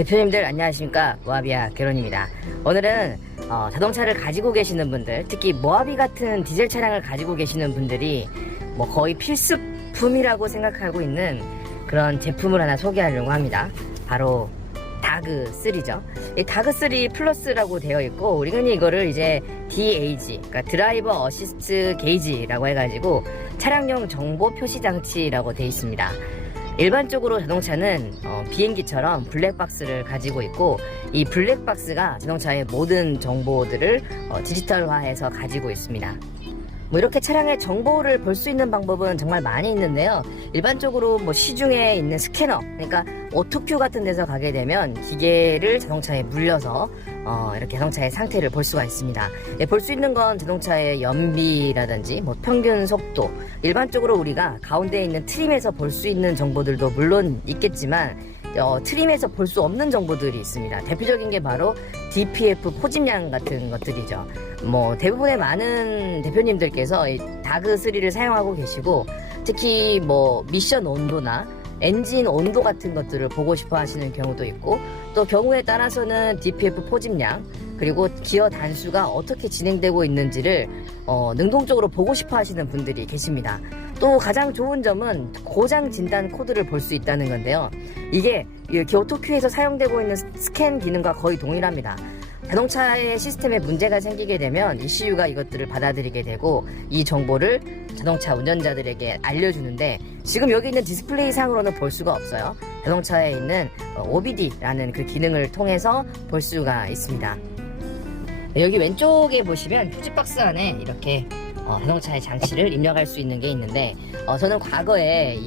대표님들 안녕하십니까. 모하비아 개론입니다. 오늘은 자동차를 가지고 계시는 분들, 특히 모하비 같은 디젤 차량을 가지고 계시는 분들이 뭐 거의 필수품이라고 생각하고 있는 그런 제품을 하나 소개하려고 합니다. 바로 다그3죠. 이 다그3 플러스라고 되어 있고, 우리는 이거를 이제 DAG, 그러니까 드라이버 어시스트 게이지라고 해가지고 차량용 정보 표시 장치라고 되어 있습니다. 일반적으로 자동차는 비행기처럼 블랙박스를 가지고 있고, 이 블랙박스가 자동차의 모든 정보들을 디지털화해서 가지고 있습니다. 뭐 이렇게 차량의 정보를 볼 수 있는 방법은 정말 많이 있는데요. 일반적으로 뭐 시중에 있는 스캐너, 그러니까 오토큐 같은 데서 가게 되면 기계를 자동차에 물려서 이렇게 자동차의 상태를 볼 수가 있습니다. 볼 수 있는 건 자동차의 연비라든지 뭐 평균 속도, 일반적으로 우리가 가운데 있는 트림에서 볼 수 있는 정보들도 물론 있겠지만 트림에서 볼 수 없는 정보들이 있습니다. 대표적인 게 바로 DPF 포집량 같은 것들이죠. 뭐 대부분의 많은 대표님들께서 이 다그3를 사용하고 계시고, 특히 뭐 미션 온도나 엔진 온도 같은 것들을 보고 싶어 하시는 경우도 있고, 또 경우에 따라서는 DPF 포집량, 그리고 기어 단수가 어떻게 진행되고 있는지를 능동적으로 보고 싶어 하시는 분들이 계십니다. 또 가장 좋은 점은 고장 진단 코드를 볼 수 있다는 건데요. 이게 오토큐에서 사용되고 있는 스캔 기능과 거의 동일합니다. 자동차의 시스템에 문제가 생기게 되면 ECU가 이것들을 받아들이게 되고, 이 정보를 자동차 운전자들에게 알려주는데, 지금 여기 있는 디스플레이 상으로는 볼 수가 없어요. 자동차에 있는 OBD라는 그 기능을 통해서 볼 수가 있습니다. 여기 왼쪽에 보시면 표지박스 안에 이렇게 자동차의 장치를 입력할 수 있는 게 있는데, 저는 과거에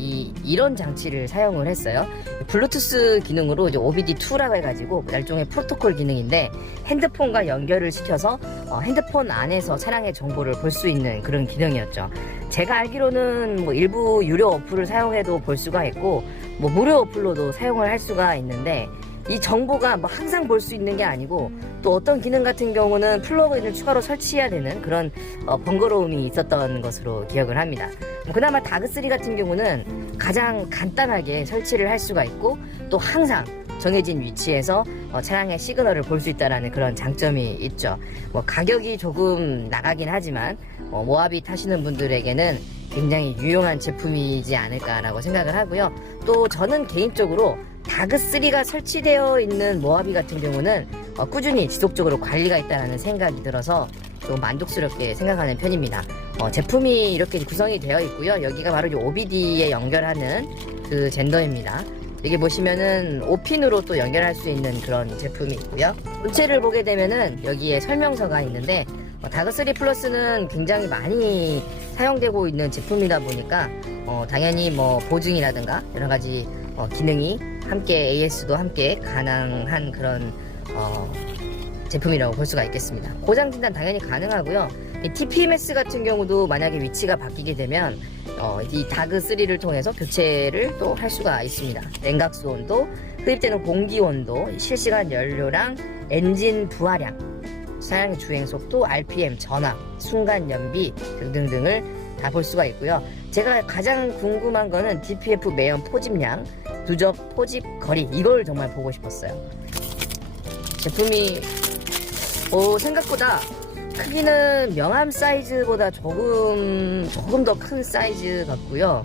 이런 장치를 사용을 했어요. 블루투스 기능으로 이제 OBD2라고 해가지고 일종의 프로토콜 기능인데, 핸드폰과 연결을 시켜서 핸드폰 안에서 차량의 정보를 볼 수 있는 그런 기능이었죠. 제가 알기로는 뭐 일부 유료 어플을 사용해도 볼 수가 있고, 뭐 무료 어플로도 사용을 할 수가 있는데, 이 정보가 뭐 항상 볼 수 있는 게 아니고, 또 어떤 기능 같은 경우는 플러그인을 추가로 설치해야 되는 그런 번거로움이 있었던 것으로 기억을 합니다. 그나마 다그3 같은 경우는 가장 간단하게 설치를 할 수가 있고, 또 항상 정해진 위치에서 차량의 시그널을 볼 수 있다는 그런 장점이 있죠. 뭐 가격이 조금 나가긴 하지만 모하비 타시는 분들에게는 굉장히 유용한 제품이지 않을까라고 생각을 하고요. 또 저는 개인적으로 다그3가 설치되어 있는 모하비 같은 경우는 꾸준히 지속적으로 관리가 있다는 생각이 들어서 좀 만족스럽게 생각하는 편입니다. 제품이 이렇게 구성이 되어 있고요. 여기가 바로 OBD에 연결하는 그 젠더입니다. 여기 보시면은 5핀으로 또 연결할 수 있는 그런 제품이 있고요. 본체를 보게 되면은 여기에 설명서가 있는데, 다그3 플러스는 굉장히 많이 사용되고 있는 제품이다 보니까 당연히 뭐 보증이라든가 여러 가지 기능이 함께 AS도 함께 가능한 그런 제품이라고 볼 수가 있겠습니다. 고장 진단 당연히 가능하고요. 이 TPMS 같은 경우도 만약에 위치가 바뀌게 되면 이 다그3를 통해서 교체를 또 할 수가 있습니다. 냉각수 온도, 흡입되는 공기 온도, 실시간 연료량, 엔진 부하량, 차량의 주행 속도, RPM, 전압, 순간 연비 등등등을 다 볼 수가 있고요. 제가 가장 궁금한 거는 DPF 매연 포집량, 누적 포집 거리, 이걸 정말 보고 싶었어요. 제품이 생각보다 크기는 명암 사이즈보다 조금 더 큰 사이즈 같고요.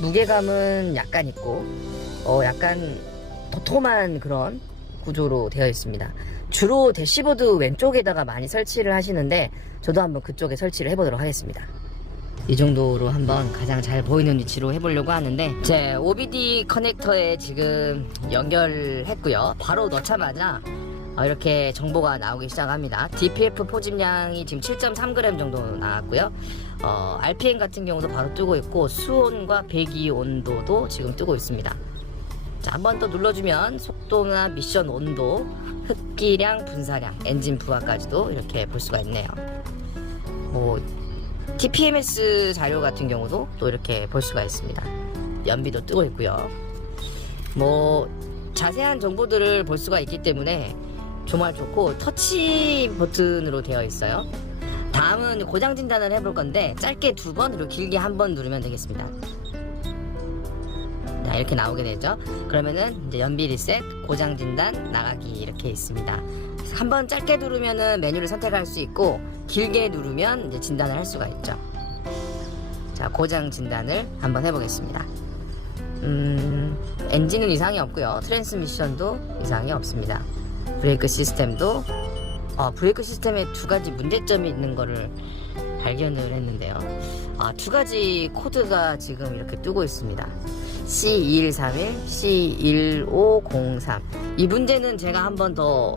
무게감은 약간 있고 약간 도톰한 그런 구조로 되어 있습니다. 주로 대시보드 왼쪽에다가 많이 설치를 하시는데, 저도 한번 그쪽에 설치를 해보도록 하겠습니다. 이 정도로 한번 가장 잘 보이는 위치로 해보려고 하는데, 제 OBD 커넥터에 지금 연결했고요. 바로 넣자마자 이렇게 정보가 나오기 시작합니다. DPF 포집량이 지금 7.3g 정도 나왔고요. RPM 같은 경우도 바로 뜨고 있고, 수온과 배기 온도도 지금 뜨고 있습니다. 자, 한번 더 눌러주면 속도나 미션 온도, 흡기량, 분사량, 엔진 부하까지도 이렇게 볼 수가 있네요. TPMS 자료 같은 경우도 또 이렇게 볼 수가 있습니다. 연비도 뜨고 있고요. 자세한 정보들을 볼 수가 있기 때문에 정말 좋고, 터치 버튼으로 되어 있어요. 다음은 고장 진단을 해볼 건데, 짧게 2번, 그리고 길게 1번 누르면 되겠습니다. 자, 이렇게 나오게 되죠. 그러면은 이제 연비 리셋, 고장 진단, 나가기 이렇게 있습니다. 한번 짧게 누르면은 메뉴를 선택할 수 있고 길게 누르면 이제 진단을 할 수가 있죠. 자, 고장 진단을 한번 해보겠습니다. 엔진은 이상이 없고요. 트랜스미션도 이상이 없습니다. 브레이크 시스템도 브레이크 시스템에 두 가지 문제점이 있는 거를 발견을 했는데요. 두 가지 코드가 지금 이렇게 뜨고 있습니다. C2131, C1503. 이 문제는 제가 한 번 더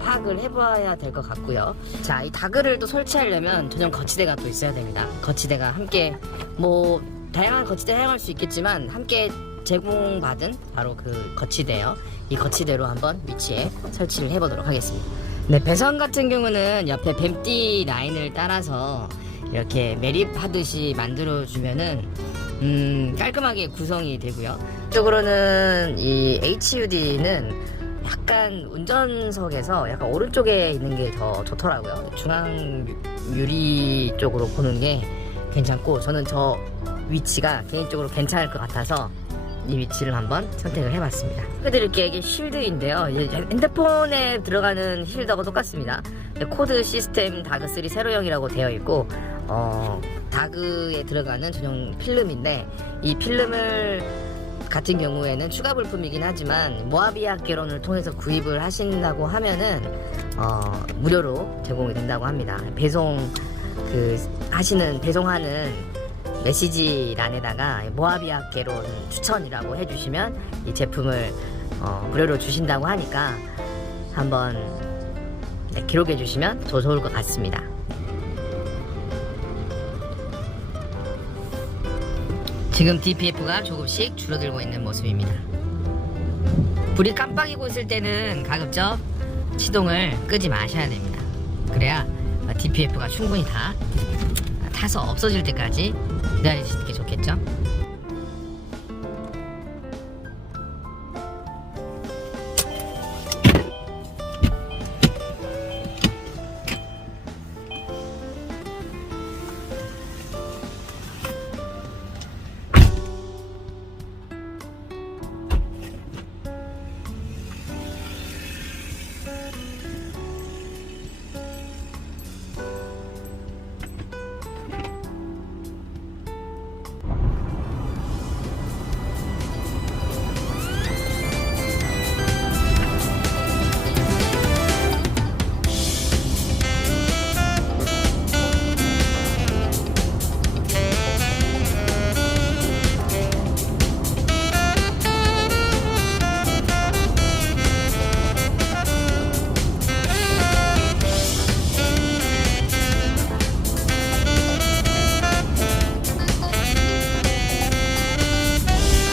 파악을 해봐야 될 것 같고요. 자, 이 다그를 또 설치하려면 전용 거치대가 또 있어야 됩니다. 거치대가 함께 뭐 다양한 거치대 사용할 수 있겠지만 함께 제공받은 바로 그 거치대요. 이 거치대로 한번 위치에 설치를 해보도록 하겠습니다. 네, 배선 같은 경우는 옆에 뱀띠 라인을 따라서 이렇게 매립하듯이 만들어주면은 깔끔하게 구성이 되고요. 이쪽으로는 이 HUD는 약간 운전석에서 약간 오른쪽에 있는 게 더 좋더라고요. 중앙 유리 쪽으로 보는 게 괜찮고, 저는 저 위치가 개인적으로 괜찮을 것 같아서 이 위치를 한번 선택을 해봤습니다. 보여드릴게 이게 쉴드인데요. 핸드폰에 들어가는 쉴드하고 똑같습니다. 코드 시스템 다그3 세로형이라고 되어 있고, 다그에 들어가는 전용 필름인데, 이 필름을 같은 경우에는 추가 부품이긴 하지만 모하비아 개론을 통해서 구입을 하신다고 하면은 무료로 제공이 된다고 합니다. 배송하는 메시지란에다가 모하비아 개론 추천이라고 해주시면 이 제품을 무료로 주신다고 하니까 한번 기록해 주시면 더 좋을 것 같습니다. 지금 DPF가 조금씩 줄어들고 있는 모습입니다. 불이 깜빡이고 있을 때는 가급적 시동을 끄지 마셔야 됩니다. 그래야 DPF가 충분히 다 타서 없어질 때까지 기다리시는 게 좋겠죠.